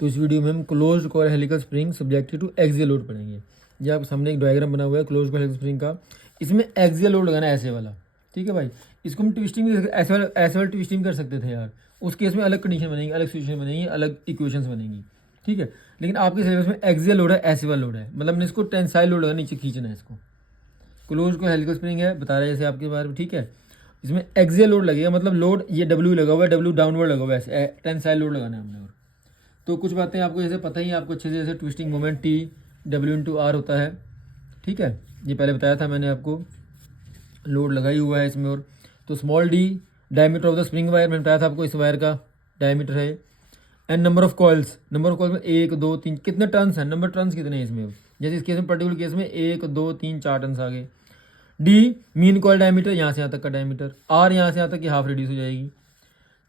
तो इस वीडियो में हम closed coil helical spring subjected to axial load पढ़ेंगे। ये आप सामने एक डायग्राम बना हुआ है क्लोज्ड कॉइल हेलिकल स्प्रिंग का। इसमें एक्सियल लोड लगाना है ऐसे वाला, ठीक है भाई। इसको हम ट्विस्टिंग भी ऐसे वाला ट्विस्टिंग कर सकते थे यार। उस केस में अलग कंडीशन बनेगी, अलग सिचुएशन बनेगी, अलग इक्वेशंस बनेंगी, ठीक है। लेकिन आपके सिलेबस में एक्सियल लोड है, ऐसे वाला लोड है, मतलब हमने इसको टेंसाइल लोड लगाना, नीचे खींचना है इसको। क्लोज को हेलिकल स्प्रिंग है, बता रहा है जैसे आपके बारे में, ठीक है। इसमें एक्सियल लोड लगेगा, मतलब लोड ये डब्ल्यू लगा हुआ है, डब्ल्यू डाउनवर्ड लगा हुआ है, ऐसे टेंसाइल लोड लगाना है हमने। और तो कुछ बातें आपको जैसे पता ही है, आपको अच्छे से, जैसे twisting moment T W into R होता है, ठीक है। ये पहले बताया था मैंने आपको, लोड लगाई हुआ है इसमें। और तो small D diameter of the spring wire, मैंने बताया था आपको इस वायर का डायमीटर है। And number of coils, number of coils में 1 2 3, कितने टर्न्स हैं, नंबर टर्न्स कितने हैं इसमें। जैसे इस केस में, पर्टिकुलर केस में 1 2 3 4 टर्न्स आ गए। डी मीन कॉइल डायमीटर, यहाँ से यहाँ तक का डायमीटर। आर यहाँ से यहाँ तक की हाफ रेडियस हो जाएगी।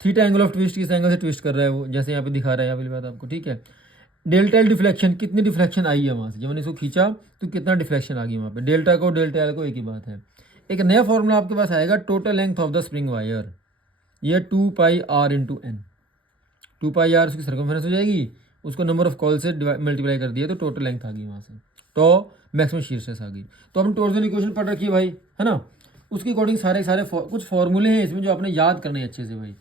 थीटा एंगल ऑफ ट्विस्ट, किस एंगल से ट्विस्ट कर रहा है वो, जैसे यहाँ पे दिखा रहा है, यहाँ वाली बात आपको, ठीक है। डेल्टा एल डिफ्लेक्शन, कितनी डिफ्लेक्शन आई है वहाँ से, जब मैंने इसको खींचा तो कितना डिफ्लेक्शन आ गई वहाँ पे। डेल्टा को डेल्टा एल को एक ही बात है। एक नया फॉर्मूला आपके पास आएगा, total length of the spring wire, ये 2 pi R into N. 2 pi R उसकी सर्कमफेरेंस हो जाएगी, उसको नंबर ऑफ कॉल से मल्टीप्लाई कर दिया तो टोटल लेंथ आ गई वहाँ से, तो मैक्सिमम शीयर स्ट्रेस आ गई। तो हमने टॉर्जन इक्वेशन पढ़ रखी है भाई, है ना। उसके अकॉर्डिंग सारे कुछ फॉर्मूले हैं इसमें जो आपने याद करने हैं अच्छे से भाई।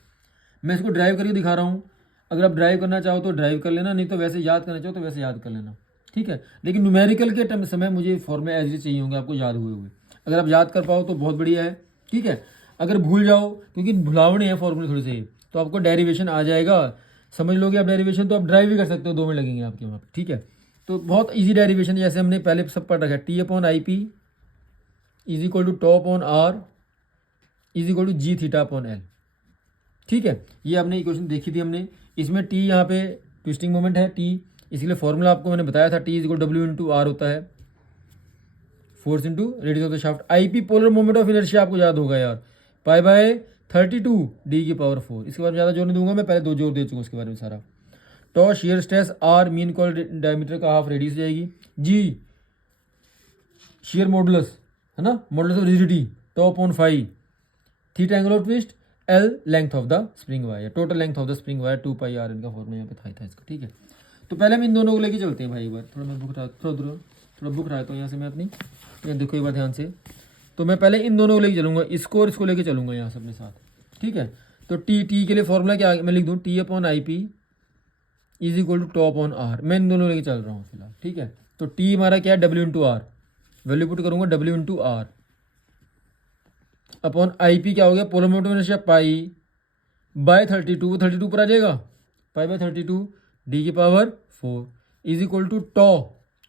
मैं इसको ड्राइव करके दिखा रहा हूँ, अगर आप ड्राइव करना चाहो तो ड्राइव कर लेना, नहीं तो वैसे याद करना चाहो तो वैसे याद कर लेना, ठीक है। लेकिन न्यूमेरिकल के समय मुझे फॉर्मूले एज इट चाहिए होंगे आपको याद हुए हुए। अगर आप याद कर पाओ तो बहुत बढ़िया है, ठीक है। अगर भूल जाओ, क्योंकि भुलावने हैं फॉर्मूले थोड़े से, तो आपको डेरिवेशन आ जाएगा, समझ लोगे आप डेरिवेशन, तो आप ड्राइव भी कर सकते हो, 2 मिनट लगेंगे आपके वहाँ पे, ठीक है। तो बहुत इजी डेरिवेशन, जैसे हमने पहले सब पढ़ रखा है, T upon I P is equal to top on R is equal to G theta upon L, ठीक है। ये आपने इक्वेशन देखी थी हमने। इसमें टी यहाँ पे ट्विस्टिंग मोमेंट है टी, इसलिए फॉर्मूला आपको मैंने बताया था, T is equal W into R होता है, force into radius of the shaft. I P polar moment of inertia आपको याद होगा यार, पाई बाय 32 डी की पावर 4। इसके बारे में ज़्यादा जोर नहीं दूंगा मैं, पहले 2 जोर दे चुका उसके बारे में सारा। Tau shear stress, R mean coil diameter का हाफ रेडियस जाएगी, जी शियर मॉडुलस है ना, modulus of rigidity tau upon 5, theta angle of twist, L length of the spring wire, total length of the spring wire 2 pi R, इनका formula यहाँ पे था इसका, ठीक है। तो पहले हम इन दोनों को लेके चलते हैं भाई एक बार। थोड़ा मैं बुक थोड़ा बुक रहा हूँ यहाँ से मैं अपनी, ये देखो एक बार ध्यान से। तो मैं पहले इन दोनों को लेके चलूँगा, इसको और इसको लेके चलूँगा यहाँ से अपने साथ, ठीक है। तो टी के लिए फॉर्मूला क्या मैं लिख दूँ, T upon I P is equal to top on R. मैं इन दोनों लेके चल रहा हूँ फिलहाल, ठीक है। तो टी हमारा क्या है, W into R, value put करूँगा W into R upon I P क्या हो गया, polar moment of inertia pi by 32, 32 पर आ जाएगा, पाई बाय 32 डी की power 4 is equal to tau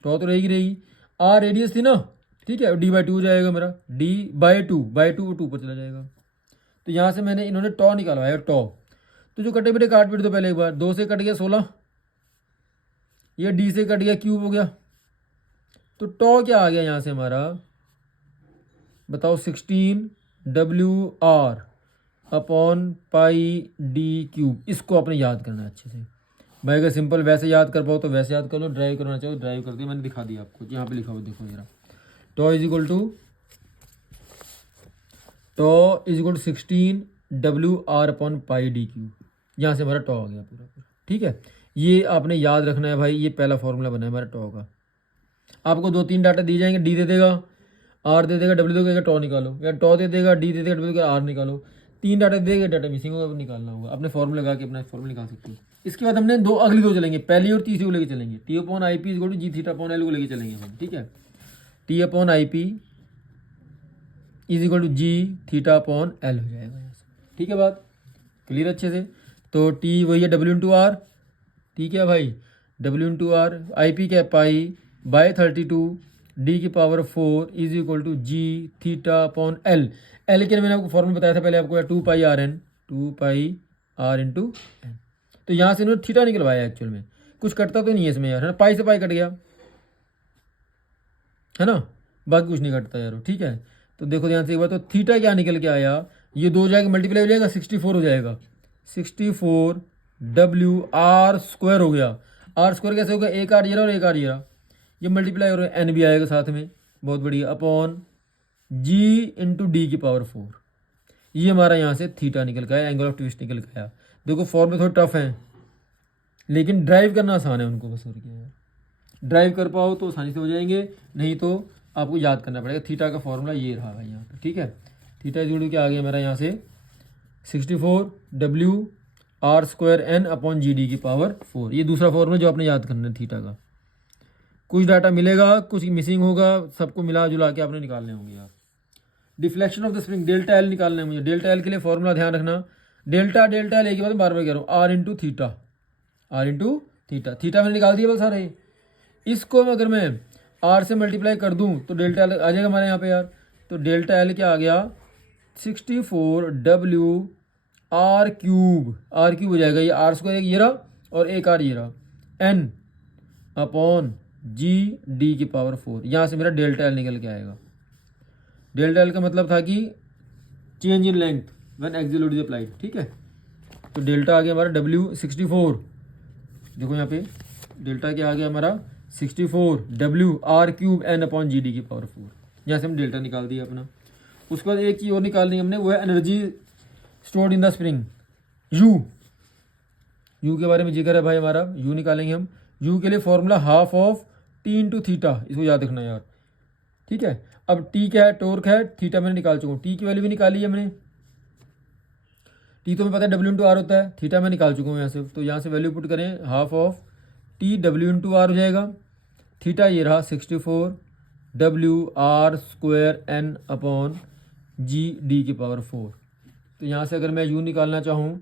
तो रहेगी आर रेडियस थी ना, ठीक है। डी बाई 2 हो जाएगा मेरा, डी बाई 2 2 पर चला जाएगा। तो यहाँ से मैंने इन्होंने टॉ निकाला है, टॉ। तो जो कटे बेटे काट पीट दो पहले एक बार, 2 से कट गया 16, ये डी से कट गया क्यूब हो गया। तो टॉ क्या आ गया यहाँ से हमारा, बताओ, 16 W R upon pi D cube. इसको आपने याद करना है अच्छे से भाई। अगर सिंपल वैसे याद कर पाओ तो वैसे याद कर लो, ड्राइव करना चाहो ड्राइव कर दिया, मैंने दिखा दिया आपको, यहाँ पे लिखा हुआ देखो जरा, tau is equal to 16 W R upon pi D cube. यहाँ से हमारा टॉ आ गया पूरा पूरा, ठीक है। ये आपने याद रखना है भाई, ये पहला फॉर्मूला बना है हमारा टॉ का। आपको 2-3 डाटा दिए जाएंगे, डी दे देगा, आर दे देगा, डब्ल्यू देगा, टॉ निकालो, या टॉ दे देगा, डी दे देगा, डब्ल्यू देगा, आर निकालो। 3 डाटा दे देगा, डाटा मिसिंग होगा, निकालना होगा, अपने फॉर्मूला लगा के अपना फॉर्मूला निकाल सकते हो। इसके बाद हमने अगली दो चलेंगे, पहली और तीसरी को लेके चलेंगे, T upon I P is equal to G theta upon L को लेके चलेंगे हम, ठीक है। T upon I P is equal to G theta upon L हो जाएगा यहाँ से, ठीक है। बात क्लियर अच्छे से। तो टी वही है डब्ल्यू इंटू आर, ठीक है भाई, W into R, I P क्या पाई बाय 32 डी की power 4 is equal to G theta upon L. L के लिए मैंने आपको फॉर्मूला बताया था पहले आपको, 2 pi R N, 2 pi R into N. तो यहाँ से इन्होंने थीटा निकलवाया एक्चुअल में, कुछ कटता तो नहीं है इसमें यार, है ना, पाई से पाई कट गया, है ना, बाकी कुछ नहीं कटता यार, ठीक है। तो देखो ध्यान से एक बार, तो थीटा क्या निकल के आया, ये 2 जाएगा मल्टीप्लाई हो जाएगा, 64 हो जाएगा, 64 डब्ल्यू आर स्क्वायर हो गया। आर स्क्वायर कैसे होगा, एक आर जीरा और एक आर जीरा, ये मल्टीप्लाई हो रहा है, एन भी आएगा साथ में, बहुत बढ़िया, अपॉन जी इंटू डी की पावर 4। ये हमारा यहाँ से थीटा निकल के आया, एंगल ऑफ ट्विस्ट निकल के आया। देखो फॉर्मूले थोड़े टफ हैं, लेकिन ड्राइव करना आसान है उनको, बस और क्या है। ड्राइव कर पाओ तो आसानी से हो जाएंगे, नहीं तो आपको याद करना पड़ेगा। थीटा का फॉर्मूला ये रहा भाई यहाँ पे, ठीक है। थीटा इक्वल टू क्या आ गया मेरा यहाँ से 64 W r² n/GD⁴। ये दूसरा फॉर्मूला जो आपने याद करना है थीटा का। कुछ डाटा मिलेगा, कुछ मिसिंग होगा, सबको मिला जुला के आपने निकालने होंगे यार। Deflection of the spring delta L निकालना है मुझे। डेल्टा एल के लिए फॉर्मूला ध्यान रखना, डेल्टा एल एक बार बार बार कह रहा हूँ, आर इंटू थीटा मैंने निकाल दिया बस सारे। इसको अगर मैं आर से मल्टीप्लाई कर दूं तो डेल्टा एल आ जाएगा हमारे यहाँ पे यार। तो डेल्टा एल क्या आ गया 64 W r³ हो जाएगा, ये r² एक ये रहा और एक r ये रहा, n/GD⁴। यहाँ से मेरा डेल्टा एल निकल के आएगा। डेल्टा एल का मतलब था कि change in length when axial load is applied, ठीक है। तो डेल्टा आ गया हमारा W64, देखो यहाँ पे डेल्टा क्या आ गया हमारा 64 W r³ n/GD⁴। यहाँ से हम डेल्टा निकाल दिया अपना। उसके बाद एक चीज़ और निकालनी है हमने, वो है energy stored in the spring, you के बारे में जिक्र है भाई हमारा। यू निकालेंगे हम। यू के लिए formula half of T into theta, इसको याद रखना यार, ठीक है। अब टी क्या है, टोर्क है, थीटा मैंने निकाल चुका हूँ, टी की वैल्यू भी निकाली है मैंने। टी तो मैं पता है W इंटू आर होता है, थीटा मैं निकाल चुका हूँ यहाँ से। तो यहाँ से वैल्यू पुट करें, half of T W into R हो जाएगा। थीटा ये रहा 64 W r² n/GD⁴। तो यहाँ से अगर मैं यू निकालना चाहूँ